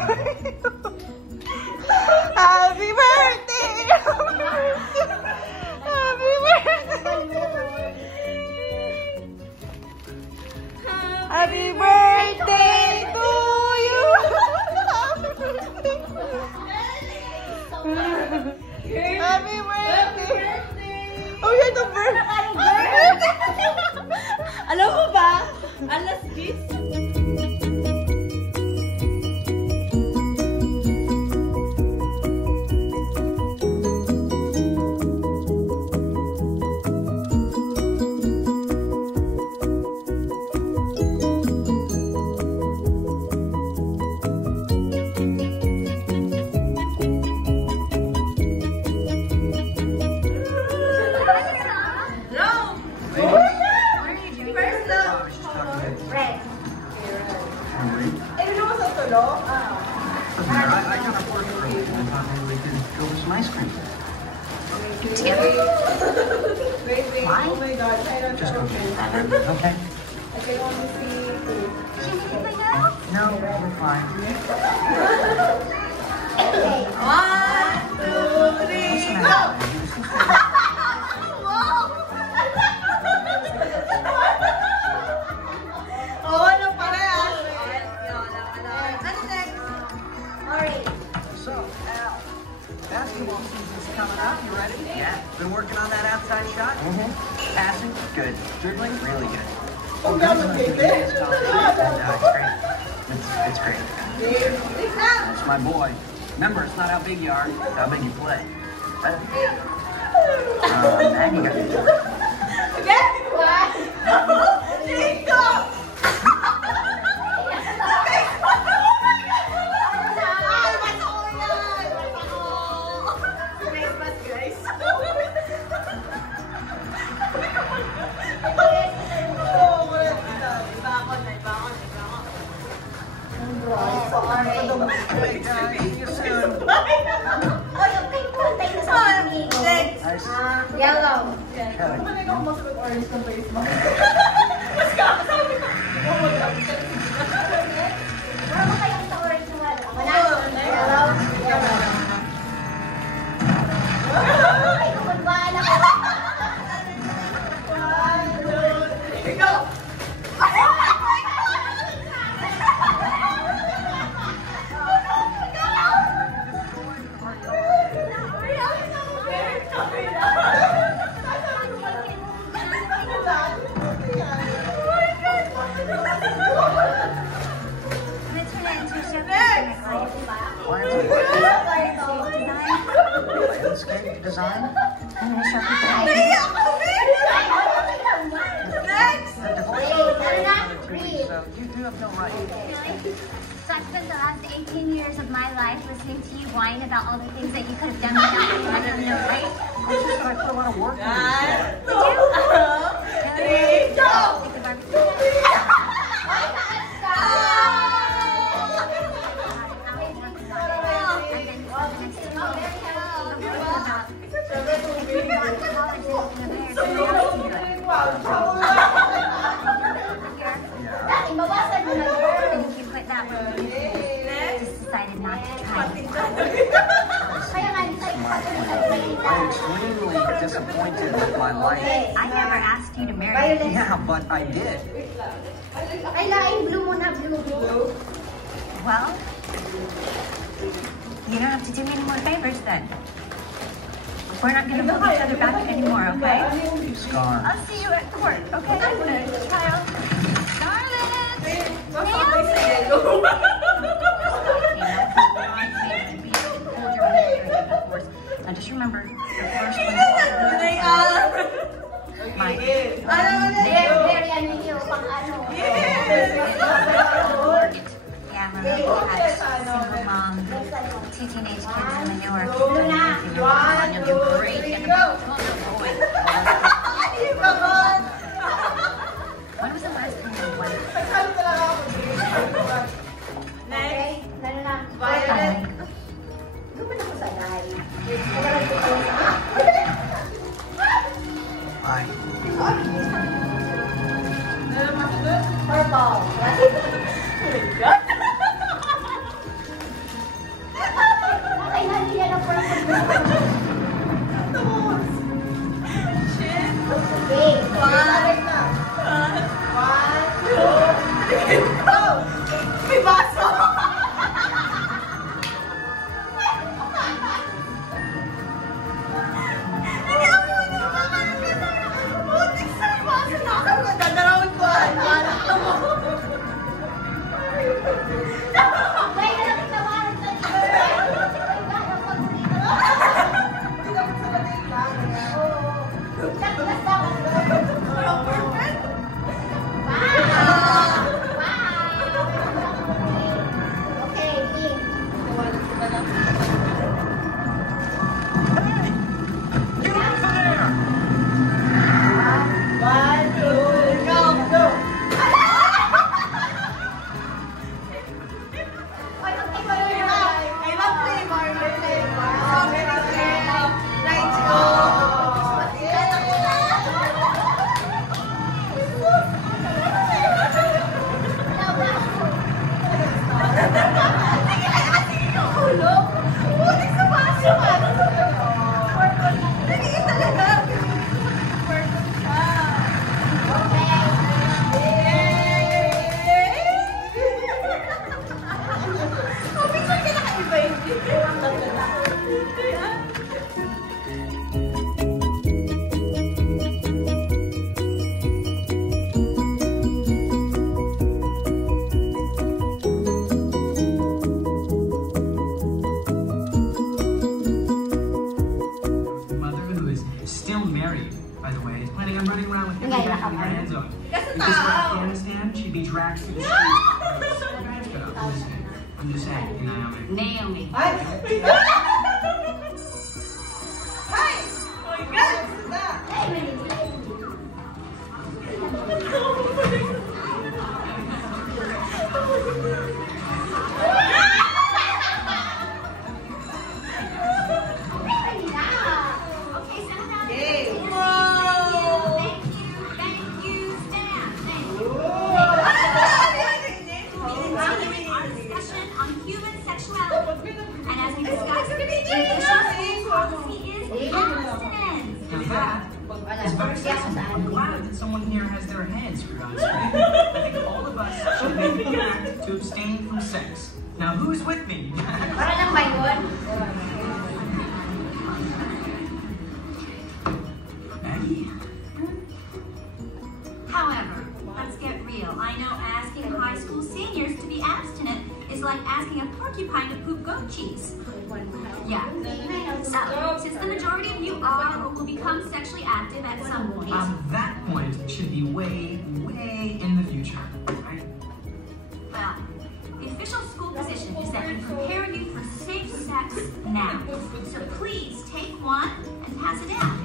Happy birthday! Happy birthday! Happy birthday to you! Happy birthday! Oh, you're the birthday! Alam mo ba? Alas 10. I got a work early and I thought maybe we could go with some ice cream. Together? Why? Oh my God, I don't Just go get it. Okay? I can only see two. Do you need anything else? No, we're fine. Okay. 1, 2, 3, go! So, Al, basketball season's coming up. You ready? Yeah. Been working on that outside shot? Mm-hmm. Passing? Good. Dribbling? Really good. Oh, that was good. It's great. That's my boy. Remember, it's not how big you are, it's how big you play. Now you got to do it. Yellow. Landscape design? I'm going to show people. So you do have no right. So I've spent the last 18 years of my life listening to you whine about all the things that you could have done without me. I have no right. It's just that I put a lot of work into Did you? 3, go! I'm extremely disappointed with my life. I never asked you to marry me. Yeah, but I did. Well, you don't have to do me any more favors then. We're not going to hold each other back anymore, okay? Scar. I'll see you at court, okay? I'm going to try out. Now just remember, the first one my yeah, remember we had single mom, 2 teenage kids in New York. You'll do great. When was the last time you went? Next. Violet. Bye. Purple. Naomi. Ay! Ay! Oh my God! Okay, settle down. Yay! Thank you, Stan. Thank you. Continuing our discussion on human sexuality. And as we discussed, the official policy is abstinence. Now that is very sensible. I'm glad that someone here has their hands for God's sake. I think all of us should make a pact to abstain from sex. Now who's with me? Para lang ba yun? Maggie? However, let's get real. I know asking high school seniors to be abstinent is like asking a porcupine to poop goat cheese. Yeah. So, since the majority of you are or will become sexually active at some point. That point should be way, way in the future, right? Well, the official school position is that we prepare you for safe sex now. So please take one and pass it down.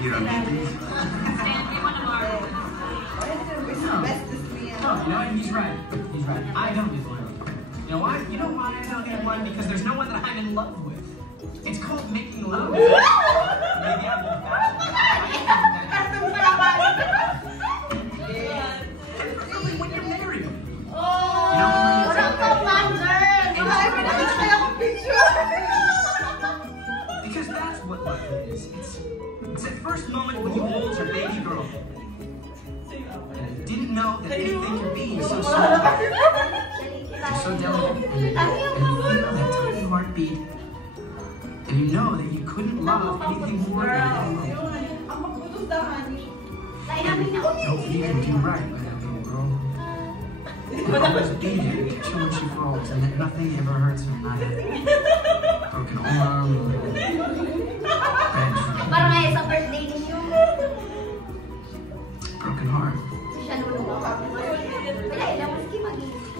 You don't need these. Stand, we want tomorrow. No, you know what? He's right. He's right. I don't need one. You know why? You know why I don't need one? Because there's no one that I'm in love with. It's called making love. Maybe I'm Especially when you're married. You know because that's what love is. It's that first moment when you hold your baby girl. And didn't know that anything could be so soft. You're so delicate. And you feel that tiny heartbeat. And you know that you couldn't love anything more than you love. Nobody can do right by that little girl. You always beat her, catch her when she falls, and that nothing ever hurts her. Not a broken arm or Parang ngayon sa birthday niyo. broken heart. Siya naman mo. Wala, ilang maski mag-iisip.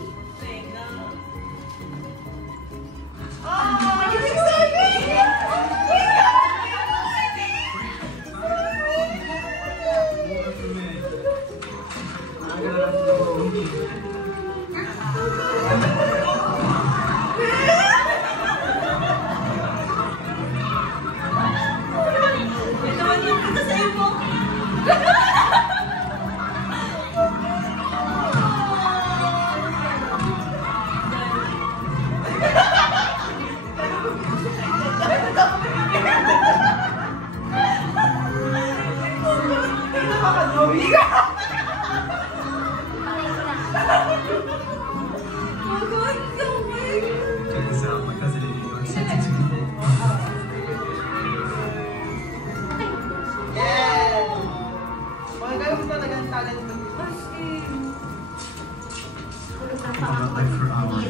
Check this out, my cousin in New York sent it to me. About like for hours.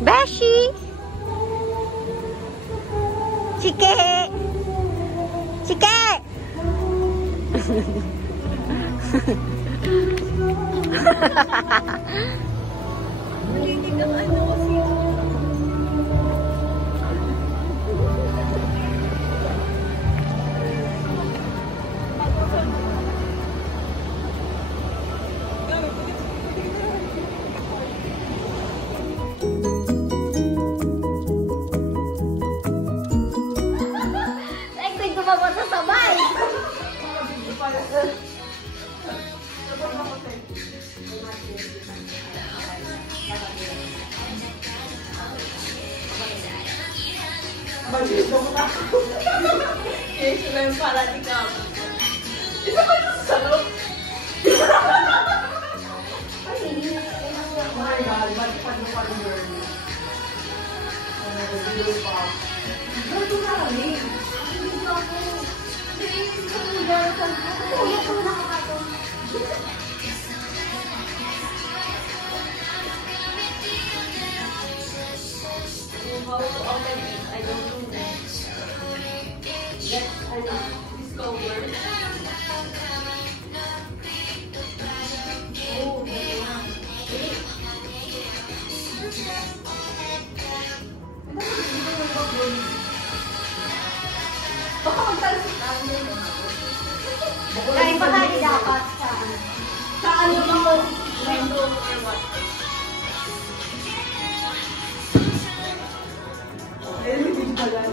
Beshi! Chike! Chike! Excited ko ba sa sabay? Yes, may pala di ka. Ito ba yung salok? Oh my God, ba't pa yung girl? Video pa. Ba't na kami? Hindi ako. Hindi ko lugar sa kuya ko nakakatong. How to open it, I don't know. Let's discover. Oh, Baka magtalsik na ako yun. Kaya bahagi dapat sa ano mo? Window or what? Eh, hindi pa lang.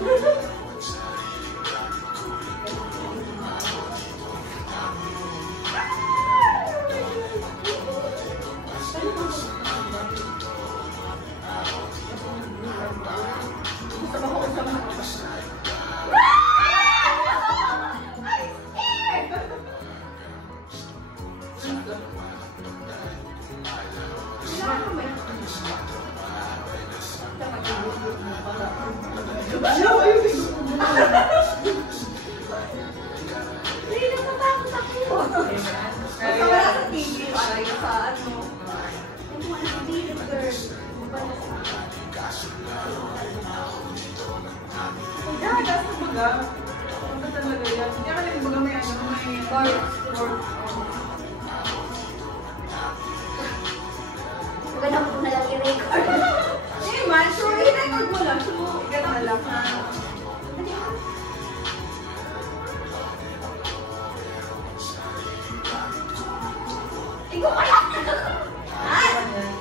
Maganda ko na lang i-record. Eh, man, sure, i-record mo lang. So, ikat na lang. Ikaw kaya!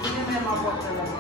Hindi may mabok talaga.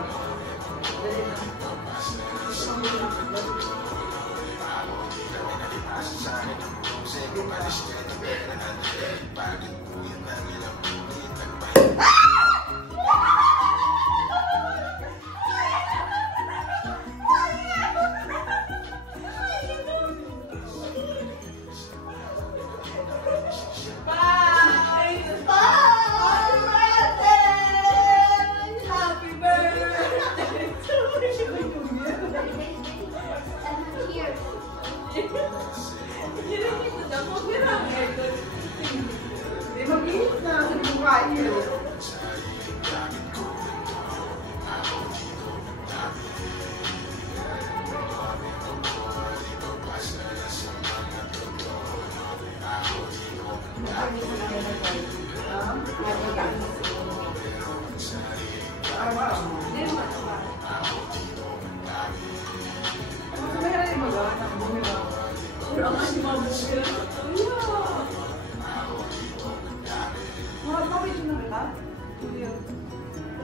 Dali na.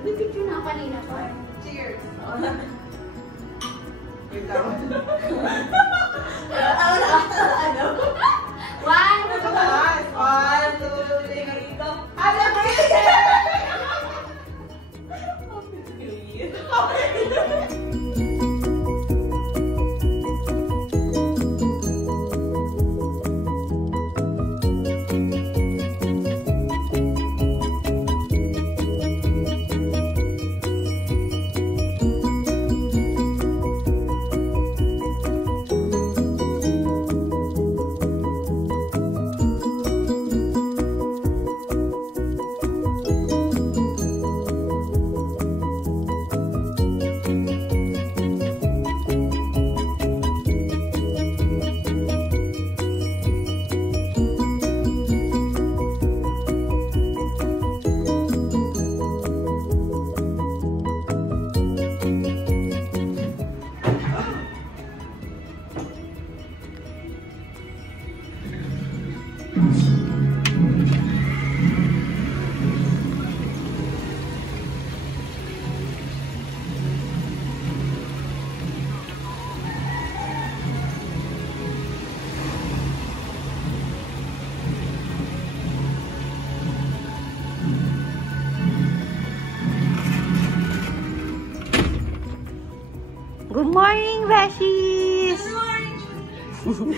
Picture na kanina pa. Cheers! Good morning, Beshies! Woohoo!